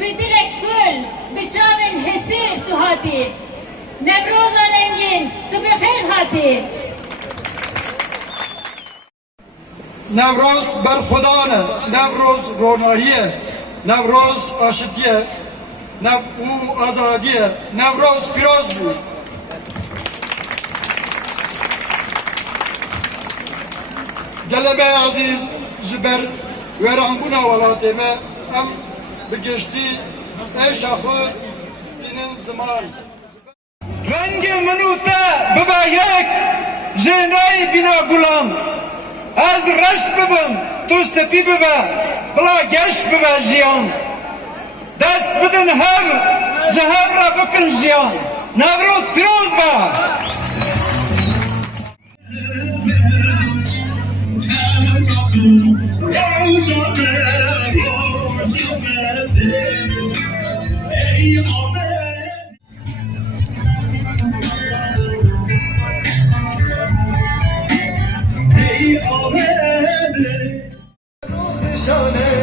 بدلك gül, بچاوین حسیر تو هاتی نوروز ننگین تو بخیر هاتی نوروز بر خدانه نوروز روناییه نوروز آشتیه او آزادیه نوروز پیروز بود گلبه عزیز جبر ورانبونا ولاتی و ام بگشتی ایش خود دینن زمان رنگ منوته ببا یک جنای بینا گلام از رش ببم تو سپی ببا بلا گش ببا جیان دست بدن هم جهر را بکن جیان نوروز پیروز با شانه